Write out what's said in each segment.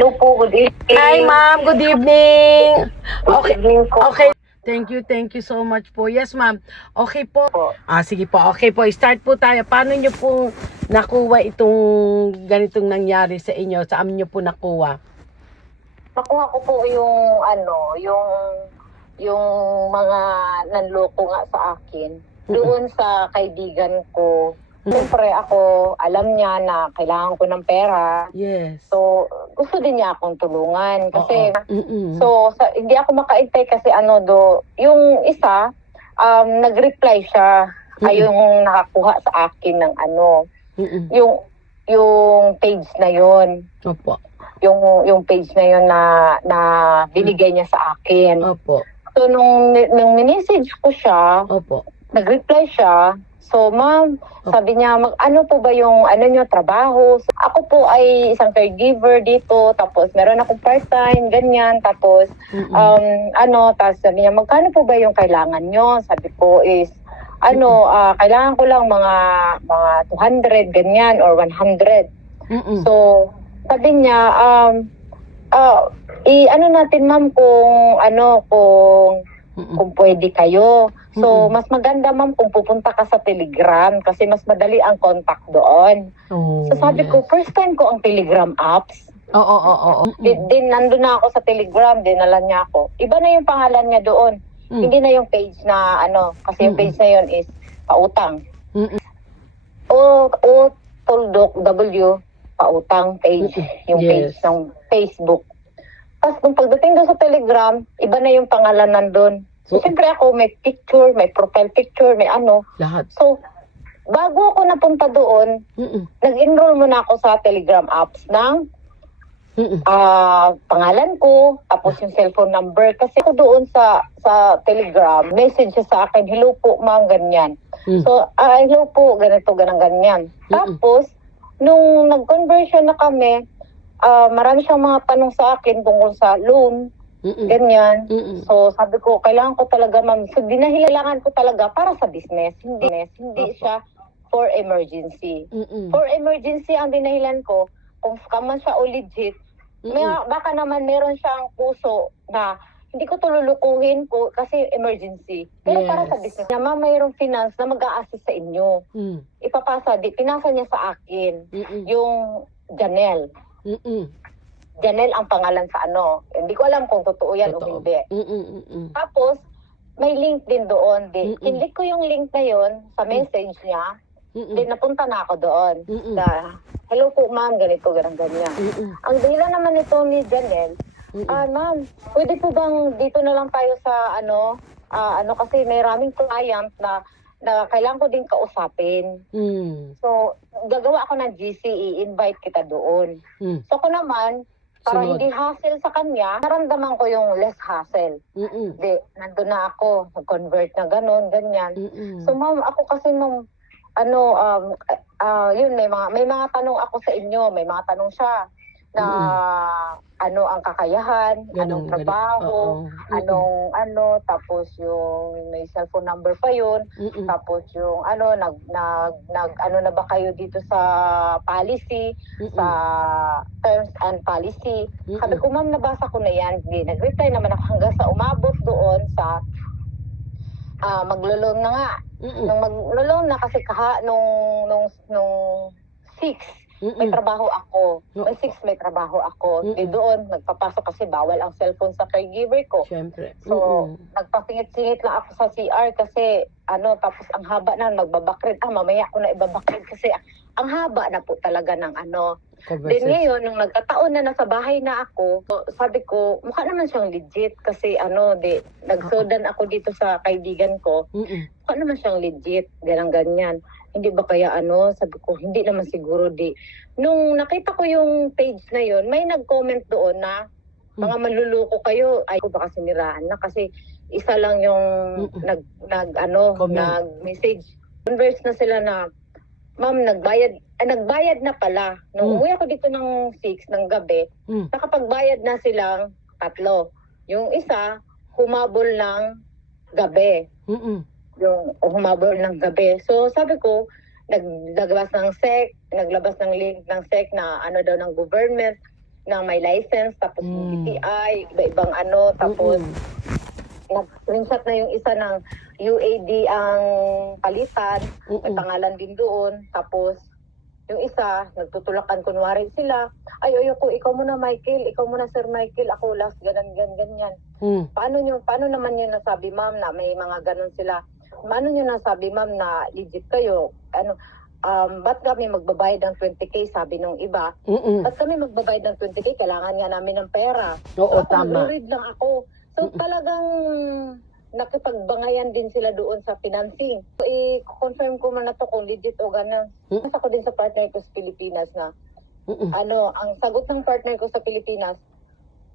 Hello po, good evening. Hi, ma'am. Good evening. Good Okay. Okay. Thank you, thank you so much po. Yes, ma'am. Okay po. Ah, sige po. Okay po. Start po tayo. Paano nyo po nakuha itong ganitong nangyari sa inyo? Saan nyo po nakuha? Nakuha ko po yung ano, yung yung mga nanloko nga sa akin. Doon sa kaibigan ko. Siyempre ako, alam niya na kailangan ko ng pera. Yes. So, gusto din niya akong tulungan. Kasi. Mm-mm. so, sa, hindi ako makaintay kasi ano do, yung isa, um, nag-reply siya. Ay, Mm-mm. yung nakakuha sa akin ng ano, Mm-mm. yung yung page na yon Opo. yung yung page na yon na na binigay niya sa akin. Opo. So nung nung message ko siya, Opo. nag-reply siya. So ma'am, sabi niya mag ano po ba yung ano niyo trabaho? So, ako po ay isang caregiver dito, tapos meron akong part-time ganyan, tapos um ano, tapos sabi niya magkano po ba yung kailangan niyo? Sabi ko is ano, ah, kailangan ko lang mga mga 200 ganyan or 100. Mm-mm. So, sabi niya, um, ah, i ano natin ma'am kung ano kung Mm-mm. kung pwede kayo. So, Mm-mm. mas maganda ma'am kung pupunta ka sa Telegram kasi mas madali ang contact doon. Oh, So, sabi ko, yes. first time ko ang Telegram apps. Oo, oo, oo. Din, din nandun na ako sa Telegram, dinala niya ako. Iba na yung pangalan niya doon. Mm. Hindi na yung page na ano, kasi yung Mm. page na yun is pautang. Mm-mm. O, o Tuldok W pautang page, yung Yes. page ng Facebook. Tapos nung pagdating doon sa Telegram, iba na yung pangalan nandun. So, siyempre ako, may picture, may profile picture, may ano. Lahat. So, bago ako napunta doon, Mm-mm. nag-enroll muna ako sa Telegram apps ng Mm-mm. ah, pangalan ko, tapos yung cellphone number. Kasi ako doon sa sa Telegram, message siya sa akin, hello po ma'am, ganyan. Mm. So, ah, hello po, ganito, ganang ganyan. Tapos, nung nag-conversion na kami, ah, marami siyang mga tanong sa akin tungkol sa loan, Mm-mm. ganyan. Mm-mm. So, sabi ko, kailangan ko talaga, ma'am. So, dinahilangan ko talaga para sa business. Hindi, hindi Opo. siya for emergency. Mm-mm. For emergency, ang dinahilan ko, kung kaman siya o legit, may, baka naman meron siyang puso na hindi ko tululukuhin ko kasi emergency. Pero para sa Yes. business, na ma'am, mayroong finance na mag-a-assist sa inyo. Mm. Ipapasa, di, pinasa niya sa akin Mm-mm. yung Janelle. Mm-mm. Janelle ang pangalan sa ano. Hindi ko alam kung totoo yan o Totoo. hindi. Mm-mm. Mm-mm. Tapos, may link din doon. Di, Mm-mm. kinlik ko yung link na yon sa message niya. Mm-mm. Di, napunta na ako doon. Mm-mm. Na, hello po ma'am, ganito, ganang ganyan. Mm-mm. Ang dahilan naman nito ni Janelle, Mm-mm. ah ma'am, pwede po bang dito na lang tayo sa ano, ah, ano kasi may raming client na na kailangan ko din kausapin. Mm. So, gagawa ako ng GC, i-invite kita doon. Mm. So, ako naman, para Sunod. hindi hassle sa kanya, naramdaman ko yung less hassle. Mm-mm. Di, nandun na ako, nag-convert na ganun, ganyan. Mm-mm. So, ma'am, ako kasi ma'am, ano, um, ah, yun, may mga, may mga tanong ako sa inyo, may mga tanong siya na ano ang kakayahan, Ganun, anong ganun. trabaho, Oo. Mm-mm. anong ano, tapos yung may cellphone number pa yun, Mm-mm. tapos yung ano, nag, nag, nag, ano na ba kayo dito sa policy, Mm-mm. sa terms and policy. Mm-mm. Sabi ko, ma'am, nabasa ko na yan. Hindi, nag-reply naman ako hanggang sa umabot doon sa ah maglo-loan na nga. Mm-mm. Nung maglo-loan na kasi kaha, nung, nung, nung 6, may Mm-mm. trabaho ako. Oo. May 6, may trabaho ako. Mm-mm. Di doon, nagpapasok kasi bawal ang cellphone sa caregiver ko. Siyempre. So, Mm-mm. nagpasingit-singit lang ako sa CR kasi ano, tapos ang haba na, magbabakrid. Ah, mamaya ako na ibabakrid kasi ang haba na po talaga ng ano, Then ngayon, nung nagkataon na nasa bahay na ako, so, sabi ko, mukha naman siyang legit kasi ano, di, nagsodan ako dito sa kaibigan ko, Mm-mm. mukha naman siyang legit, ganang ganyan. Hindi ba kaya ano, sabi ko, hindi naman siguro di. Nung nakita ko yung page na yon may nag-comment doon na, mga manluloko kayo, ay ko baka siniraan na kasi isa lang yung Mm-mm. nag, nag, ano, Comment. nag-message. Converse na sila na, ma'am, nagbayad, ah, nagbayad na pala. Nung Mm. umuwi ako dito ng 6 ng gabi, Mm. nakapagbayad na silang tatlo. Yung isa, humabol ng gabi. Mm-mm. Yung humabol ng gabi. So sabi ko, nag- naglabas ng SEC, naglabas ng link ng SEC na ano daw ng government. na may license, tapos Mm. DTI, iba-ibang ano, tapos Mm-mm. nag-screenshot na yung isa ng UAD ang palitan, may Mm-mm. pangalan din doon, tapos yung isa, nagtutulakan kunwari sila, ay ayoko, ikaw muna Michael, ikaw muna Sir Michael, ako last, ganyan, ganyan, ganyan. Mm. Paano nyo, paano naman yun nasabi ma'am na may mga ganun sila? Paano nyo nasabi ma'am na legit kayo? Ano, um, ba't kami magbabayad ng 20k sabi nung iba? Mm-mm. Ba't kami magbabayad ng 20k? Kailangan nga namin ng pera. Oo, Ako, tama. nagre-read lang ako. So Mm-mm. talagang nakipagbangayan din sila doon sa financing. So, i-confirm ko man na to kung legit o ganun. Kasi ako din sa partner ko sa Pilipinas na Mm-mm. ano, ang sagot ng partner ko sa Pilipinas,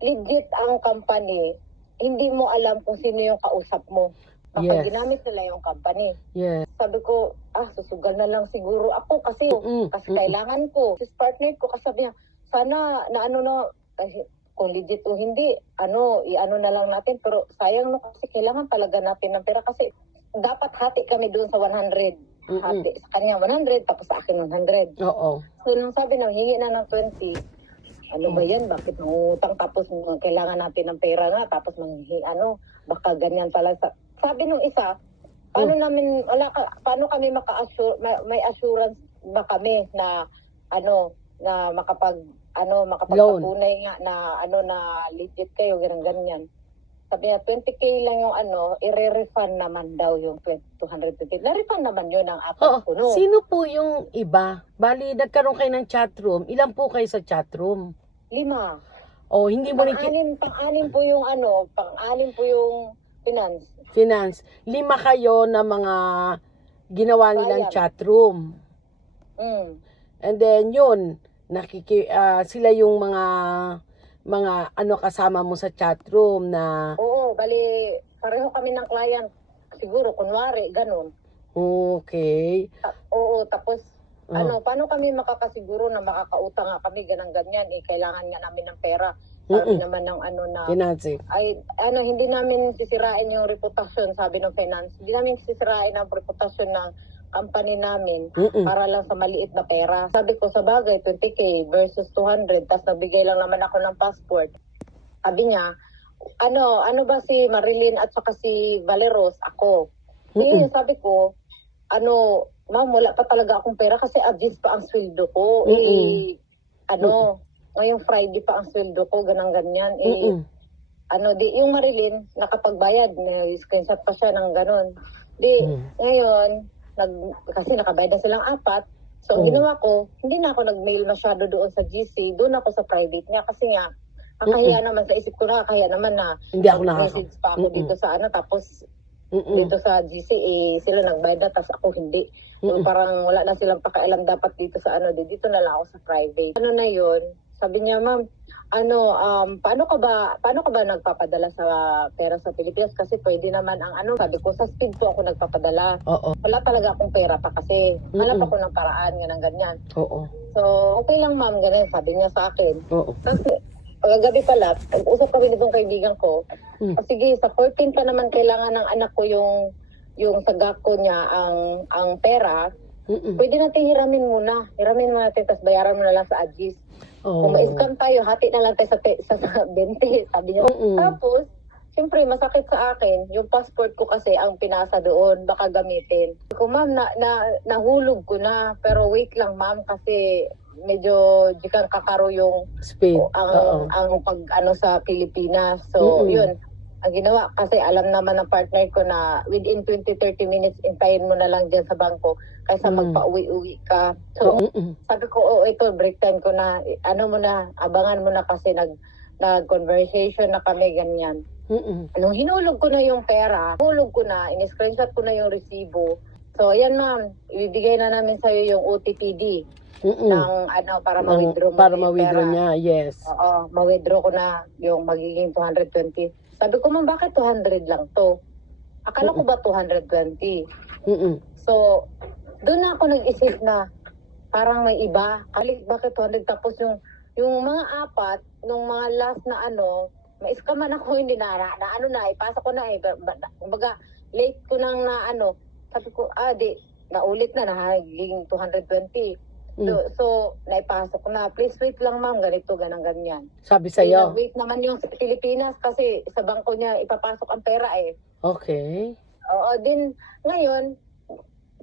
legit ang company, hindi mo alam kung sino yung kausap mo. Baka Yes. ginamit nila yung company. Yes. Sabi ko, ah, susugal na lang siguro ako kasi Mm-mm. kasi Mm-mm. kailangan ko. Sis partner ko, kasabi niya, sana na ano na, kasi kung legit o hindi, ano, i-ano na lang natin. Pero sayang no, kasi kailangan talaga natin ng pera kasi dapat hati kami doon sa 100. Mm-mm. Hati. Sa kanya 100, tapos sa akin 100. Oo. So, nung sabi na, hingi na ng 20, ano ba yan? Bakit mangutang tapos kailangan natin ng pera nga tapos manghi, ano, baka ganyan pala. Sa, sabi nung isa, paano namin, wala paano kami maka-assure, may, may assurance ba kami na, ano, na makapag, ano, makapagpatunay nga na, ano, na legit kayo, ganyan, ganyan. Sabi niya, 20k lang yung ano, i-refund naman daw yung 20, 250. Na-refund naman yun ang apat puno. Sino po yung iba? Bali, nagkaroon kayo ng chatroom. Ilan po kayo sa chatroom? Lima. O, hindi mo rin ki- Pang-anim, pang-anim po yung ano, pang-anim po yung finance. finance. Lima kayo na mga ginawa nilang Bayan. chatroom. Mm. And then, yun, nakiki, ah, sila yung mga mga ano kasama mo sa chatroom na Oo, bali, pareho kami ng client. Siguro, kunwari, ganun. okay. Ta- oo, tapos, Oh. ano, paano kami makakasiguro na makakautang nga kami, ganang ganyan, eh, kailangan nga namin ng pera. Sabi Mm-mm. naman ng ano na, Finance. ay, ano, hindi namin sisirain yung reputasyon, sabi ng finance. Hindi namin sisirain ang reputasyon ng company namin. Mm-mm. para lang sa maliit na pera. Sabi ko sa bagay, 20k versus 200, tapos nabigay lang naman ako ng passport. Sabi niya, ano, ano ba si Marilyn at saka si Valeros? Ako. Mm-mm. Eh, sabi ko, ano, ma'am, wala pa talaga akong pera kasi adjust pa ang sweldo ko. Eh, Mm-mm. ano, ngayong Friday pa ang sweldo ko, ganang ganyan. Eh, Mm-mm. ano, di, yung Marilyn, nakapagbayad, may screenshot pa siya ng ganon. Di, Mm. ngayon, nag, kasi nakabayad na silang apat. So, ang Mm. ginawa ko, hindi na ako nag-mail masyado doon sa GC. Doon ako sa private niya kasi nga, nakahiya naman sa isip ko, nakakahiya naman na Hindi ako nakaka. message pa ako Mm-mm. dito sa ano, tapos Mm-mm. dito sa GC, eh, sila nagbayad na, tapos ako hindi. So, Mm-mm. parang wala na silang pakialam dapat dito sa ano, di- dito na lang ako sa private. Ano na yun? Sabi niya, ma'am, ano, um, paano ka ba, paano ka ba nagpapadala sa pera sa Pilipinas? Kasi pwede naman ang ano, sabi ko, sa speed po ako nagpapadala. Oo. Wala talaga akong pera pa kasi hanap Mm-mm. ako ng paraan, ganang ganyan. Oo. So, okay lang ma'am, ganyan, sabi niya sa akin. Oo. Tapos, pagkagabi pala, nag-usap kami nitong kaibigan ko. Mm. Sige, sa 14 pa naman kailangan ng anak ko yung yung sagako niya ang ang pera. Mm-mm. Pwede natin hiramin muna. Hiramin muna natin, tapos bayaran mo na lang sa Agis. Oo. Kung ma-scam tayo, hati na lang tayo sa, pe- sa, sa 20, sabi niya. Mm-mm. Tapos, siyempre, masakit sa akin. Yung passport ko kasi ang pinasa doon, baka gamitin. Ko, ma'am, na, na, nahulog ko na. Pero wait lang, ma'am, kasi medyo jikang kakaro yung Speed. ang Oo. ang pag ano sa Pilipinas. So, Mm-mm. yun. Ang ginawa kasi alam naman ng partner ko na within 20-30 minutes intayin mo na lang diyan sa bangko kaysa Mm. magpa-uwi-uwi ka. So, Mm-mm. sabi ko, oh, ito break time ko na. Ano mo na, abangan mo na kasi nag nag-conversation na kami ganyan. Mm-mm. Nung hinulog ko na yung pera, hulog ko na, in-screenshot ko na yung resibo. So, ayan ma'am, ibibigay na namin sa'yo yung OTPD Mm-mm. ng ano, para ma-withdraw mo para ma-withdraw niya, yes. Oo, ma-withdraw ko na yung magiging 220. Sabi ko, ma'am, bakit 200 lang to? Akala ko ba 220? Mm-mm. So, doon na ako nag-isip na parang may iba. Alik, bakit 200? Tapos yung, yung mga apat, nung mga last na ano, ma-scaman ako, hindi na, na, na ano na, ipasa ko na eh. Ba- ba- Kumbaga, late ko nang na ano, sabi ko, ah, di, naulit na, nagiging 220. Mm. So, so, naipasok na. Please wait lang ma'am, ganito, ganang ganyan. Sabi sa'yo. Wait naman yung sa Pilipinas kasi sa bangko niya ipapasok ang pera eh. Okay. Oo, din ngayon,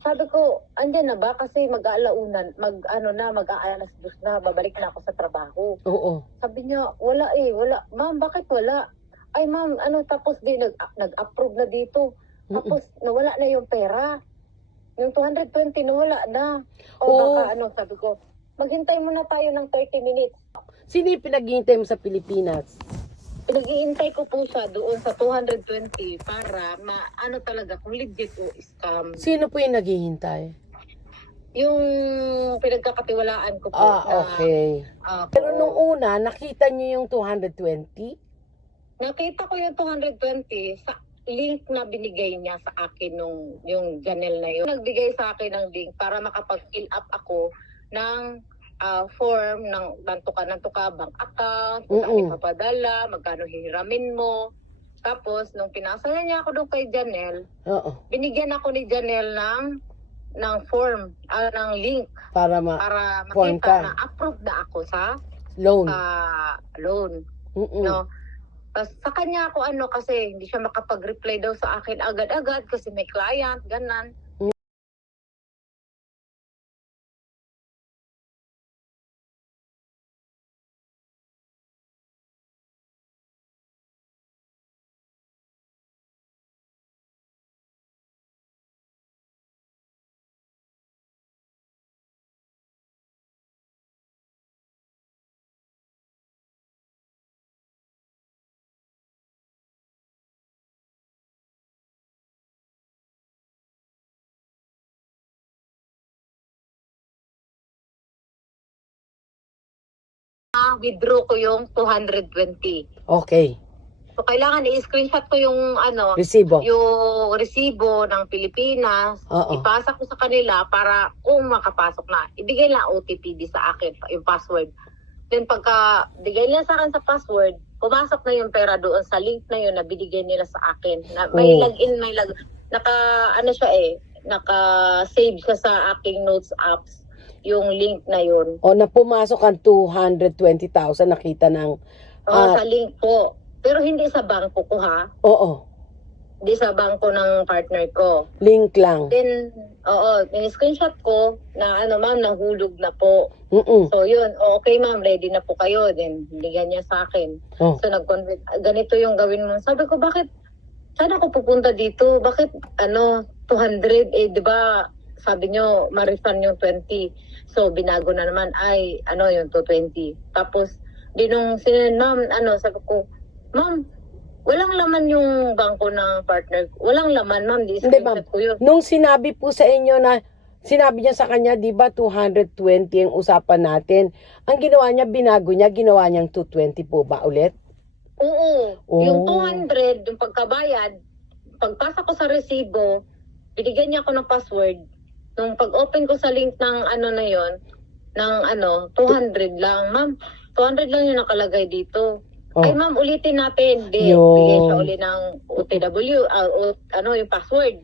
sabi ko, andyan na ba? Kasi mag-aalaunan, mag, ano na, mag-aalas dos na, babalik na ako sa trabaho. Oo. Sabi niya, wala eh, wala. Ma'am, bakit wala? Ay ma'am, ano, tapos di, nag, nag-approve na dito. Mm-mm. Tapos, nawala na yung pera. Yung 220, nawala na. O Oo. baka, ano, sabi ko, maghintay muna tayo ng 30 minutes. Sino yung pinaghihintay mo sa Pilipinas? Pinag-iintay ko po siya doon sa 220 para ma, ano talaga, kung legit o scam. Sino po yung naghihintay? Yung pinagkakatiwalaan ko po. Ah, na, okay. ah, Pero nung una, nakita niyo yung 220? Nakita ko yung 220 sa link na binigay niya sa akin nung yung Janelle na yun. Nagbigay sa akin ng link para makapag-fill up ako ng ah, form ng nantuka nantuka bank account, kung saan Mm-mm. ipapadala, magkano hihiramin mo. Tapos, nung pinasa na niya ako doon kay Janelle, Oo. binigyan ako ni Janelle ng ng form, ah, ng link Para ma para Form makita ka. na approve na ako sa loan. ah, loan. Mm-mm. No? Tapos sa kanya ako ano kasi hindi siya makapag-reply daw sa akin agad-agad kasi may client, ganan. Withdraw ko yung 220. Okay. So kailangan i-screenshot ko yung ano, Resibo. yung resibo ng Pilipinas, Oo. ipasa ko sa kanila para kung makapasok na, ibigay lang OTP di sa akin, yung password. Then pagka bigay nila sa akin sa password, pumasok na yung pera doon sa link na yun na binigay nila sa akin. Na, may Oo. login, may log, naka, ano siya eh, naka-save siya sa aking notes apps, yung link na yun. O na pumasok ang 220,000 nakita ng O, Ah. sa link po. Pero hindi sa bangko ko ha. Oo, Hindi sa bangko ng partner ko. link lang. Then, oo, in-screenshot ko na ano ma'am, nahulog na po. Mm-mm. So yun, okay ma'am, ready na po kayo. Then, binigyan niya sa akin. Oh. So nag ganito yung gawin mo. Sabi ko, bakit, saan ako pupunta dito? Bakit, ano, 200, eh, di ba, sabi nyo, ma-refund yung 20. So, binago na naman, ay, ano, yung 220. Tapos, di nung sinan, ma'am, ano, sabi ko, ma'am, walang laman yung bangko ng partner. ko. Walang laman, ma'am. Di Hindi, ma'am. screenshot ko yun. Nung sinabi po sa inyo na sinabi niya sa kanya, 'di ba 220 ang usapan natin. Ang ginawa niya, binago niya, ginawa niyang 220 po ba ulit? Oo. Oh. Yung 200, yung pagkabayad, pagpasa ko sa resibo, binigyan niya ako ng password. Nung pag-open ko sa link ng ano na yon ng ano, 200 lang. Ma'am, 200 lang yung nakalagay dito. Oh. Ay ma'am, ulitin natin. Di, bigay siya uli ng OTW, ah, o- ano, yung password.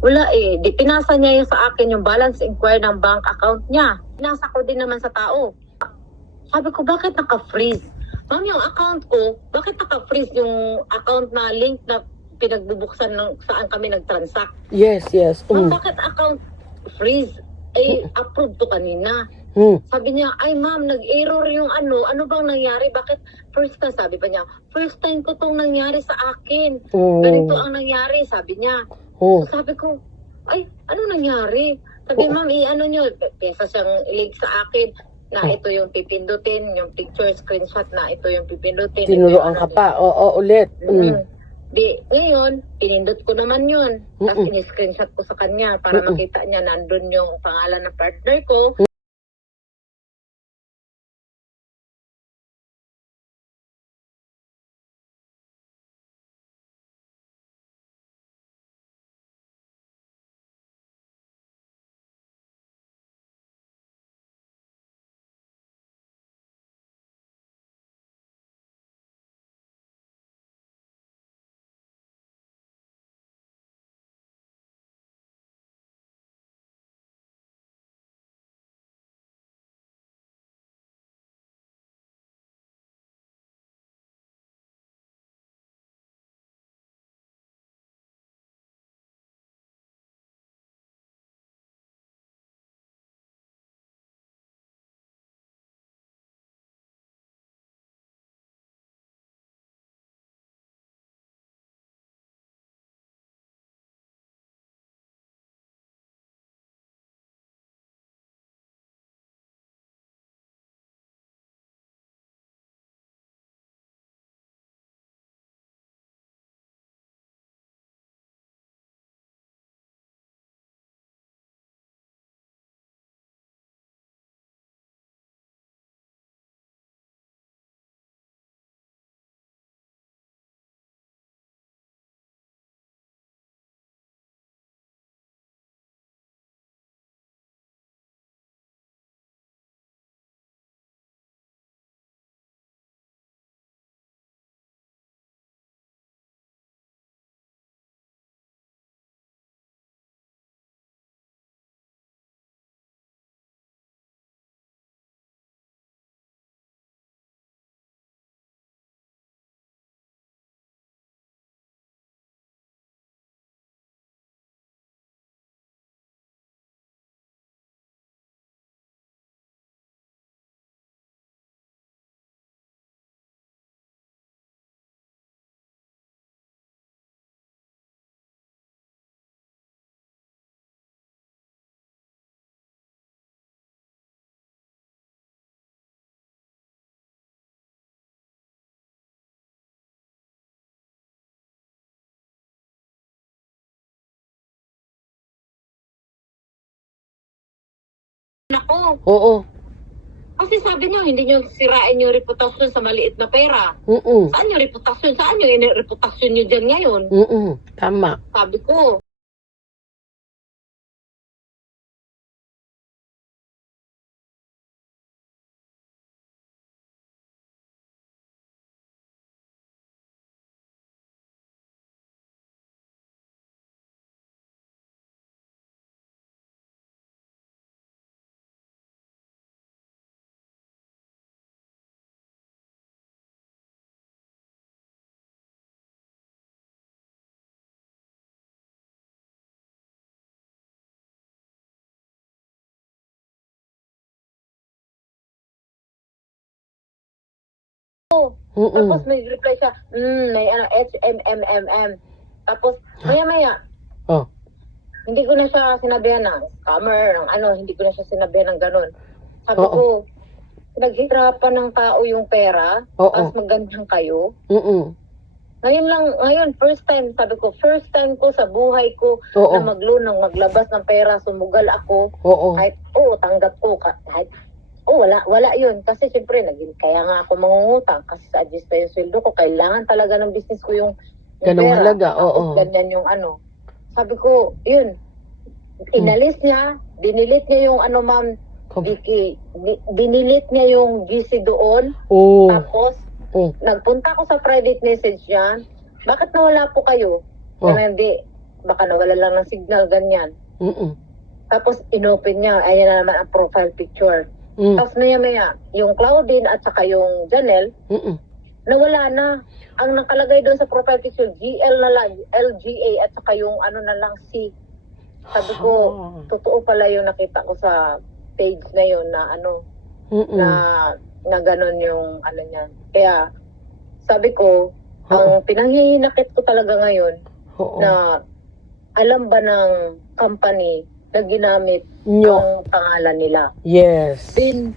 Wala eh. Di, pinasa niya yung sa akin yung balance inquiry ng bank account niya. Pinasa ko din naman sa tao. Sabi ko, bakit naka-freeze? Ma'am, yung account ko, bakit naka-freeze yung account na link na pinagbubuksan ng saan kami nag-transact? Yes, yes. Ma'am, Mm. bakit account freeze? Eh, approved to kanina. Mm. Sabi niya, ay ma'am, nag-error yung ano. Ano bang nangyari? Bakit first time? Sabi pa niya, first time ko tong nangyari sa akin. Oh. Ganito ang nangyari, sabi niya. Oh. Sabi ko, ay, ano nangyari? Sabi, Oo. ma'am, i-ano nyo, pesa siyang link sa akin na Oh. ito yung pipindutin, yung picture screenshot na ito yung pipindutin. Tinuruan ka ano. pa. Oo, ulit. Mm. Mm. Di, ngayon, pinindot ko naman yun. Tapos Mm-mm. in-screenshot ko sa kanya para Mm-mm. makita niya nandun yung pangalan ng partner ko. Nako, Oo. kasi sabi niyo, hindi niyo sirain yung reputasyon sa maliit na pera. Mm-mm. Saan yung reputasyon? Saan yung reputasyon niyo dyan ngayon? Mm-mm. Tama. Sabi ko, Mm-mm. Tapos may reply siya, mm, may ano, HMMMM. Tapos, maya-maya, Oh. hindi ko na siya sinabihan ng scammer, ng ano, hindi ko na siya sinabihan ng ganun. Sabi Oo. ko, naghihirapan ng tao yung pera, Oo. tapos magandang kayo. Mm-mm. Ngayon lang, ngayon, first time, sabi ko, first time ko sa buhay ko Oo. na mag-loan, ng maglabas ng pera, sumugal ako. Oo. Kahit, oo, tanggap ko. ka- Kahit, oh, wala, wala yun. Kasi syempre, naging, kaya nga ako mangungutang. Kasi sa adjust pa yung sweldo ko. Kailangan talaga ng business ko yung, yung Ganong pera. halaga, oo. ganyan yung ano. Sabi ko, yun. Inalis niya, dinilit niya yung ano, ma'am, Vicky, di- dinilit niya yung GC doon. Oo. Tapos, Oh. nagpunta ako sa private message niya. Bakit nawala po kayo? Oh. Sabi, hindi. Baka nawala lang ng signal, ganyan. Mm-mm. Tapos, inopen niya. Ayan na naman ang profile picture. Mm. Tapos, maya-maya, yung Claudine at saka yung Janelle, Mm-mm. nawala na. Ang nakalagay doon sa profile picture, GL na lang, LGA at saka yung ano na lang, C. Sabi ko, Ah. totoo pala yung nakita ko sa page na yun na ano, Mm-mm. na na ganun yung ano niya. Kaya sabi ko, ang pinanghihinakit ko talaga ngayon Oo. na alam ba ng company na ginamit Nyo. ang pangalan nila. Yes. Bin,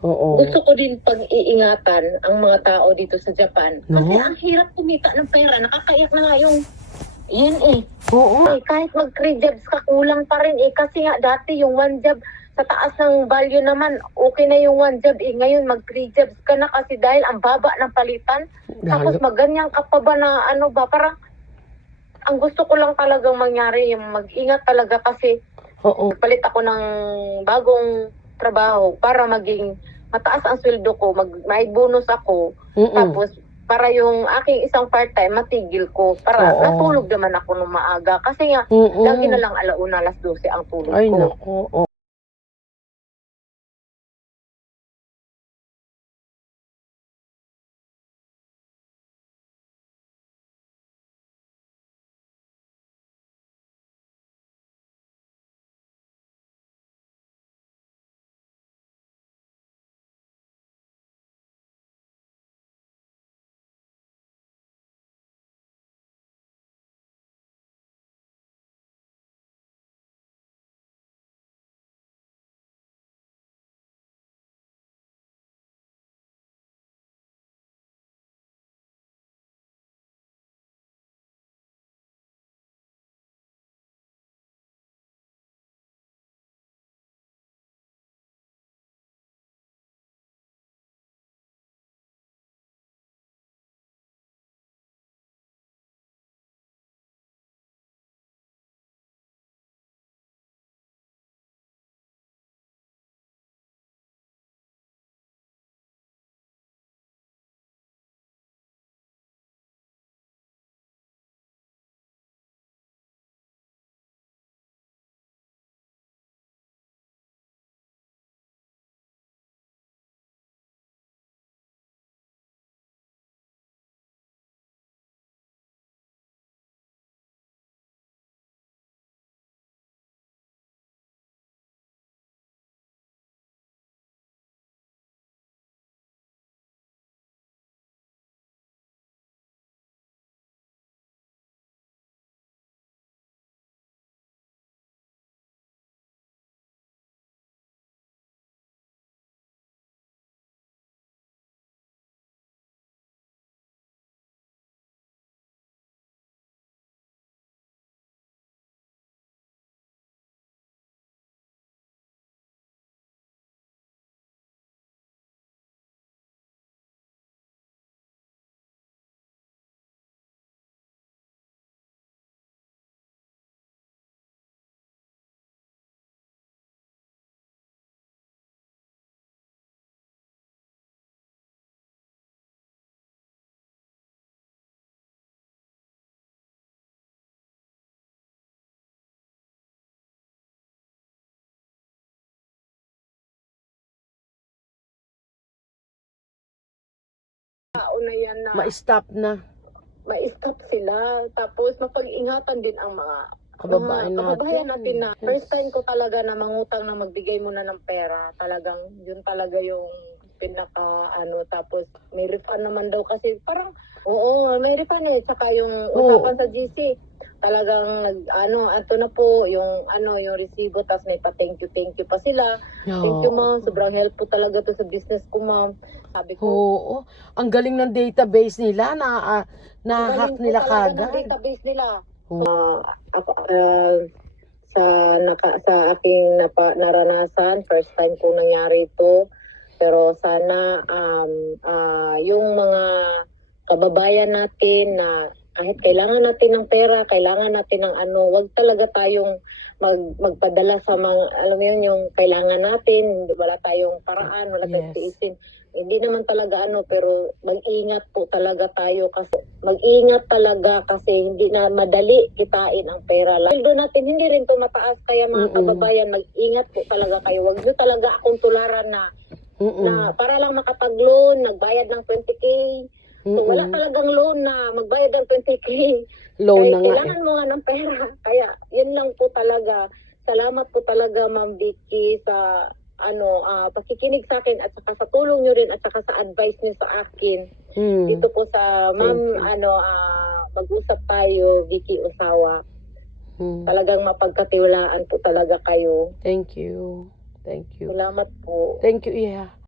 Oo. gusto ko din pag-iingatan ang mga tao dito sa Japan. Kasi No? ang hirap kumita ng pera. Nakakaiyak na nga yung yan eh. Oo. Eh, kahit mag 3 jobs ka, kulang pa rin eh. Kasi nga dati yung 1 job, sa taas ng value naman, okay na yung 1 job eh. Ngayon mag 3 jobs ka na kasi dahil ang baba ng palitan. Tapos Lalo. ka pa ba na ano ba, parang ang gusto ko lang talagang mangyari yung mag-ingat talaga kasi Oo. palit ako ng bagong trabaho para maging mataas ang sweldo ko, mag, may bonus ako, Mm-mm. tapos para yung aking isang part-time matigil ko para Oo. natulog naman ako nung maaga kasi nga Mm-mm. lagi na lang alauna alas 12 ang tulog Ay, ko. nako. Oo. Tao na yan na Ma-stop na. ma-stop sila. Tapos mapag-ingatan din ang mga Kababayan mga natin. kababayan natin na Yes. first time ko talaga na mangutang na magbigay muna ng pera. Talagang yun talaga yung pinaka ano tapos may refund naman daw kasi parang oo may refund eh tsaka yung Oo. usapan sa GC talagang nag ano ato na po yung ano yung resibo tas may pa thank you thank you pa sila thank you ma'am sobrang helpful talaga to sa business ko ma'am sabi ko Oo. Ang galing ng database nila. Na, na-hack Galing po nila kagad. database nila. Ah, ako, ah, sa naka, sa aking napa, naranasan, first time ko nangyari ito. Pero sana um, ah, yung mga kababayan natin na kahit kailangan natin ng pera, kailangan natin ng ano, wag talaga tayong mag, magpadala sa mga, alam mo yun, yung kailangan natin, wala tayong paraan, wala tayong Yes. tiisin. Hindi naman talaga ano, pero mag-ingat po talaga tayo kasi mag-ingat talaga kasi hindi na madali kitain ang pera. Sweldo natin hindi rin to mataas kaya mga Mm-mm. kababayan mag-ingat po talaga kayo. Wag niyo talaga akong tularan na Mm-mm. na para lang makapag-loan, nagbayad ng 20k. So Mm-mm. wala talagang loan na magbayad ng 20k. Low Kaya na nga eh. kailangan mo nga ng pera. Kaya yun lang po talaga. Salamat po talaga Ma'am Vicky sa ano ah, pakikinig sa akin at saka sa tulong niyo rin at saka sa advice niyo sa akin Mm. dito po sa ma'am ano ah, mag-usap tayo Vicky Usawa Mm. talagang mapagkatiwalaan po talaga kayo Thank you. Thank you. salamat po Thank you, Iha.